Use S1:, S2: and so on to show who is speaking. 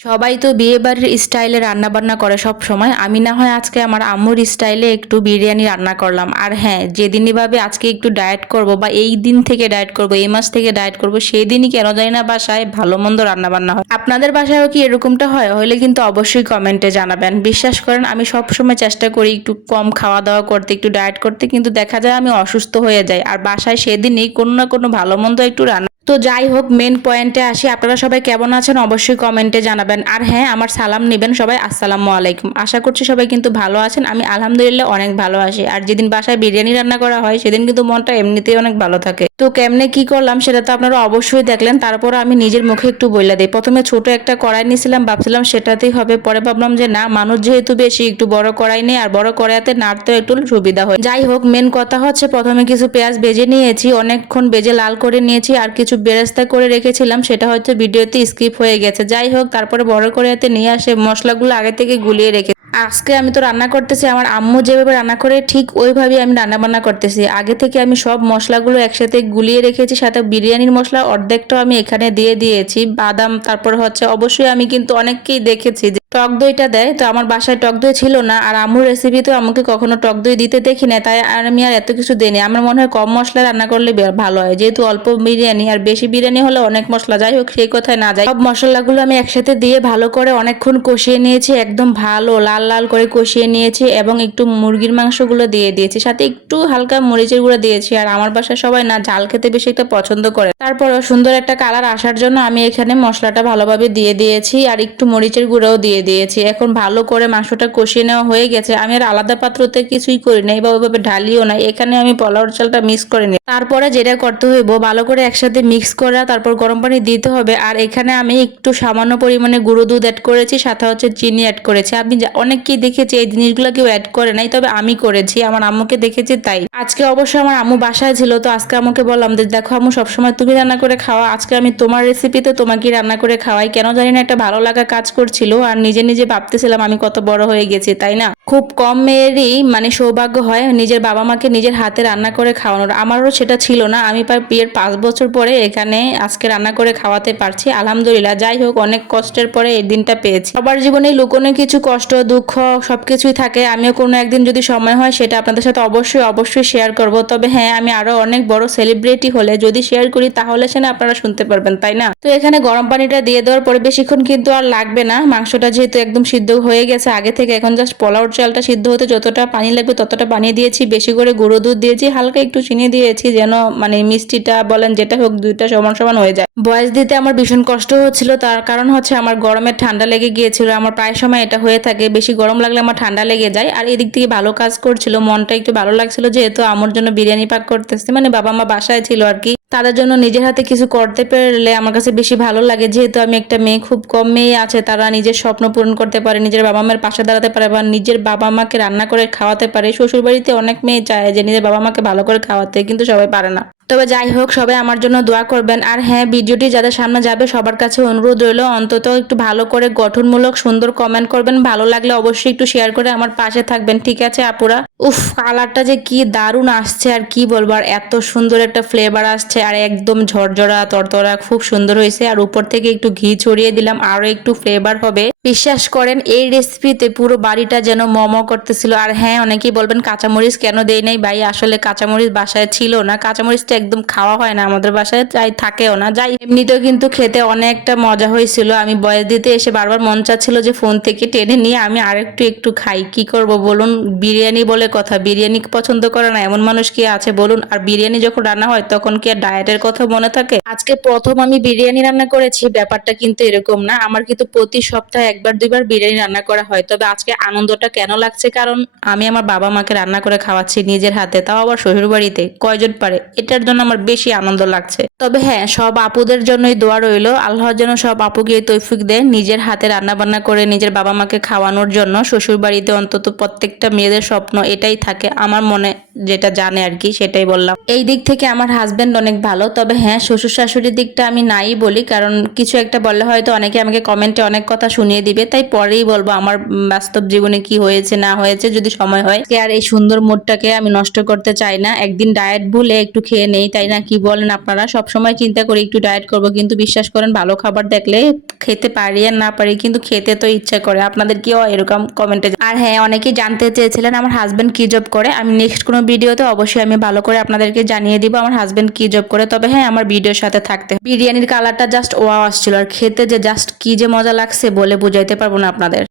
S1: সবাই তো বিয়ে বাড়ির স্টাইলে রান্না বান্না করে সব সময়। আমি না হয় আজকে আমার আম্মুর স্টাইলে একটু বিরিয়ানি রান্না করলাম। আর হ্যাঁ যেদিনই ভাবে আজকে একটু ডায়েট করব বা এই দিন থেকে ডায়েট করব, এই মাস থেকে ডায়েট করব সেই দিনই কেন জানি না বাসায় ভালো মন্দ রান্না বান্না হয়। আপনাদের বাসায়ও কি এরকমটা হয়? হলে কিন্তু অবশ্যই কমেন্টে জানাবেন। বিশ্বাস করেন, আমি সব সময় চেষ্টা করি একটু কম খাওয়া দাওয়া করতে, একটু ডায়েট করতে, কিন্তু দেখা যায় আমি অসুস্থ হয়ে যাই। আর বাসায় সেদিনই কোনো না কোনো ভালো মন্দ একটু রান্না তো যাই হোক মেন পয়েন্টে আসি। আপনারা সবাই কেমন আছেন? অবশ্যই কমেন্টে জানাবেন। আর হ্যাঁ আমার সালাম নেবেন সবাই। আসসালামু আলাইকুম। আশা করছি সবাই কিন্তু ভালো আছেন। আমি আলহামদুলিল্লাহ অনেক ভালো আছি। আর যেদিন বাসায় বিরিয়ানি রান্না করা হয়, সেদিন কিন্তু মনটা এমনিতেই অনেক ভালো থাকে। তো কেমনে কি করলাম, সেটা তো আপনারা অবশ্যই দেখলেন। তারপর আমি নিজের মুখে একটু বইলা দিই। প্রথমে ছোট একটা কড়াই নিয়েছিলাম। ভাবছিলাম সেটাতেই হবে। পরে ভাবলাম যে না, মানুষ যেহেতু বেশি, একটু বড় কড়াই নেই। আর বড় কড়াইতে নাড়তে একটু সুবিধা হয়। যাই হোক মেন কথা হচ্ছে প্রথমে কিছু পেঁয়াজ বেজে নিয়েছি। অনেকক্ষণ বেজে লাল করে নিয়েছি। আর কিছু বেরেস্তা করে রেখেছিলাম, সেটা হয়তো ভিডিওতে স্কিপ হয়ে গেছে। যাই হোক, তারপরে বড় করে এতে নিয়ে আসে, মশলাগুলো আগে থেকে গুলিয়ে রেখে আজকে আমি তো রান্না করতেছি, আমার আম্মু যেভাবে রান্না করে, ঠিক ওইভাবেই আমি রান্না বান্না করতেছি। আগে থেকে আমি সব মশলাগুলো একসাথে গুলিয়ে রেখেছি, সাথে বিরিয়ানির মশলা অর্ধেকটাও আমি এখানে দিয়ে দিয়েছি। বাদাম, তারপর হচ্ছে, অবশ্যই আমি কিন্তু অনেককেই দেখেছি টক দইটা দেয়। তো আমার বাসায় টক দই ছিল না আর আম্মুর তো আমাকে কখনো টক দই দিতে দেখি না তাই আর আমি আর এত কিছু দিইনি। আমার মনে হয় কম মশলা রান্না করলে ভালো হয়। যেহেতু অল্প বিরিয়ানি আর বেশি বিরিয়ানি হলে অনেক মশলা, যাই হোক সেই কথায় না যায় সব মশলাগুলো আমি একসাথে দিয়ে ভালো করে অনেকক্ষণ কষিয়ে নিয়েছি, একদম ভালো লাল লাল করে কষিয়ে নিয়েছি এবং একটু মুরগির মাংসগুলো দিয়ে দিয়েছি। সাথে একটু হালকা মরিচের গুঁড়ো দিয়েছি আর আমার বাসায় সবাই না ঝাল খেতে বেশি একটা পছন্দ করে। তারপরও সুন্দর একটা কালার আসার জন্য আমি এখানে মশলাটা ভালোভাবে দিয়ে দিয়েছি আর একটু মরিচের গুঁড়োও দিয়ে দিয়েছি। এখন ভালো করে মাংসটা কষিয়ে নেওয়া হয়ে গেছে। আমি আর আলাদা পাত্রতে কিছুই করি নাই বা ওইভাবে ঢালিও নাই এখানে আমি পোলাওর চালটা মিক্স করে নিই তারপরে যেটা করতে হইব, ভালো করে একসাথে মিক্স করা তারপর গরম পানি দিতে হবে। আর এখানে আমি একটু সামান্য পরিমাণে গুঁড়ো দুধ অ্যাড করেছি, সাথে হচ্ছে চিনি অ্যাড করেছি। আমি অনেককেই দেখেছি এই জিনিসগুলো কেউ অ্যাড করে নাই, তবে আমি করেছি। আমার আম্মুকে দেখেছি তাই। আজকে অবশ্য আমার আম্মু বাসায় ছিল, তো আজকে আমাকে বললাম যে, দেখো আম্মু, সবসময় তুমি রান্না করে খাওয়া। আজকে আমি তোমার রেসিপিতে তোমাকে রান্না করে খাওয়াই। কেন জানি না, একটা ভালো লাগা কাজ করছিল। আর নিজে নিজে ভাবতেছিলাম আমি কত বড় হয়ে গেছি তাই না? খুব কম মেয়েরই মানে সৌভাগ্য হয় নিজের বাবা মাকে নিজের হাতে রান্না করে খাওয়ানোর। আমারও সেটা ছিল না। আমি প্রায় বিয়ের পাঁচ বছর পরে এখানে আজকে রান্না করে খাওয়াতে পারছি। আলহামদুলিল্লাহ। যাই হোক, অনেক কষ্টের পরে এই দিনটা পেয়েছি। সবার জীবনে লুকোনো কিছু কষ্ট, দুঃখ সবকিছুই থাকে। আমিও কোনো একদিন যদি সময় হয় সেটা আপনাদের সাথে অবশ্যই অবশ্যই শেয়ার করব। তবে হ্যাঁ আমি আরও অনেক বড় সেলিব্রিটি হলে যদি শেয়ার করি তাহলে সেটা আপনারা শুনতে পারবেন, তাই না? তো এখানে গরম পানিটা দিয়ে দেওয়ার পরে বেশিক্ষণ কিন্তু আর লাগবে না। মাংসটা যেহেতু একদম সিদ্ধ হয়ে গেছে, আগে থেকে এখন জাস্ট পোলাওর চালটা সিদ্ধ হতে যতটা পানি লাগবে ততটা পানি দিয়েছি। বেশি করে গুঁড়ো দুধ দিয়েছি, হালকা একটু চিনি দিয়েছি যেন মানে মিষ্টিটা বলেন যেটা হোক দুইটা সমান সমান হয়ে যায়। বয়স দিতে আমার ভীষণ কষ্ট হচ্ছিল, তার কারণ হচ্ছে আমার গরমের ঠান্ডা লেগে গিয়েছিল। আমার প্রায় সময় এটা হয়ে থাকে, বেশি গরম লাগলে আমার ঠান্ডা লেগে যায়। আর এদিক থেকে ভালো কাজ করছিল, মনটা একটু ভালো লাগছিল যেহেতু আমার জন্য বিরিয়ানি পাক করতেছে মানে বাবা মা বাসায় ছিল আর কি। তাদের জন্য নিজের হাতে কিছু করতে পারলে আমার কাছে বেশি ভালো লাগে। যেহেতু আমি একটা মেয়ে, খুব কম মেয়ে আছে, তারা নিজের স্বপ্ন পূরণ করতে পারে, নিজের বাবা মায়ের পাশে দাঁড়াতে পারে বা নিজের বাবা মাকে রান্না করে খাওয়াতে পারে। শ্বশুরবাড়িতে অনেক মেয়ে চায় যে নিজের বাবা মাকে ভালো করে খাওয়াতে, কিন্তু সবাই পারে না। তবে যাই হোক, সবাই আমার জন্য দোয়া করবেন। আর হ্যাঁ ভিডিওটি যাদের সামনে যাবে, সবার কাছে অনুরোধ রইল, অন্তত একটু ভালো করে গঠনমূলক, সুন্দর কমেন্ট করবেন। ভালো লাগলে অবশ্যই একটু শেয়ার করে আমার পাশে থাকবেন, ঠিক আছে আপুরা? উফ কালারটা যে কি দারুণ আসছে, আর কি বলব, আর এত সুন্দর একটা ফ্লেভার আসছে, আর একদম ঝরঝরা, তরতরা, খুব সুন্দর হয়েছে। আর উপর থেকে একটু ঘি ছড়িয়ে দিলাম আরও একটু ফ্লেভার হবে। বিশ্বাস করেন, এই রেসিপিতে পুরো বাড়িটা যেন মমো করতেছিল। আর হ্যাঁ অনেকেই বলবেন, কাঁচামরিচ কেন দেয় নাই? ভাই, আসলে কাঁচামরিচ বাসায় ছিল না। কাঁচামরিচটা একদম খাওয়া হয় না আমাদের বাসায়, তাই থাকেও না। যাই, এমনিতেও কিন্তু খেতে অনেকটা মজা হয়েছিল। আমি বয়স দিতে এসে বারবার মন চাচ্ছিল যে ফোন থেকে টেনে নিয়ে আমি আরেকটু একটু খাই। কি করব বলুন? বিরিয়ানি বলে কথা। বিরিয়ানি পছন্দ করে না এমন মানুষ কি আছে বলুন? আর বিরিয়ানি যখন রান্না হয়, তখন কি আর ডায়েটের কথা মনে থাকে? আজকে প্রথম আমি বিরিয়ানি রান্না করেছি। ব্যাপারটা কিন্তু এরকম না। আমার কিন্তু প্রতি সপ্তাহে একবার দুইবার বিরিয়ানি রান্না করা হয়। তবে আজকে আনন্দটা কেন লাগছে? কারণ আমি আমার বাবা মাকে রান্না করে খাওয়াচ্ছি নিজের হাতে, তাও আবার শ্বশুর বাড়িতে কয়জন পারে? এটার জন্য আমার বেশি আনন্দ লাগছে। তবে হ্যাঁ সব আপুদের জন্যই দোয়া রইল। আল্লাহর যেন সব আপুকে তৌফিক দেয় নিজের হাতে রান্না বান্না করে নিজের বাবা মাকে খাওয়ানোর জন্য। শ্বশুর বাড়িতে অন্তত প্রত্যেকটা মেয়েদের স্বপ্ন এটাই থাকে। আমার মনে যেটা জানে আর কি, সেটাই বললাম। এই দিক থেকে আমার হাজবেন্ড অনেক ভালো। তবে হ্যাঁ শ্বশুর শাশুড়ির দিকটা আমি নাই বলি। কারণ কিছু একটা বললে হয়তো অনেকে আমাকে কমেন্টে অনেক কথা শুনিয়ে জানিয়ে দিবে, তাই পরেই বলব আমার বাস্তব জীবনে কি হয়েছে, না হয়েছে, যদি সময় হয়। আর এই সুন্দর মুডটাকে আমি নষ্ট করতে চাই না। একদিন ডায়েট ভুলে একটু খেয়ে নেই, তাই না? কি বলেন আপনারা? সব সময় চিন্তা করি একটু ডায়েট করব, কিন্তু বিশ্বাস করেন, ভালো খাবার দেখলে খেতে পারি আর না পারি, কিন্তু খেতে তো ইচ্ছা করে। আপনাদের কি হয় এরকম কমেন্টে আর হ্যাঁ অনেকেই জানতে চেয়েছিলেন আমার হাজবেন্ড কি জব করে। আমি নেক্সট কোনো ভিডিওতে অবশ্যই আমি ভালো করে আপনাদেরকে জানিয়ে দিব আমার হাজবেন্ড কি জব করে। তবে হ্যাঁ আমার ভিডিওর সাথে থাকতে বিরিয়ানির কালারটা জাস্ট ওয়াও আসছিল। আর খেতে যে জাস্ট কি যে মজা লাগছে বলে বুঝাইতে পারব না আপনাদের।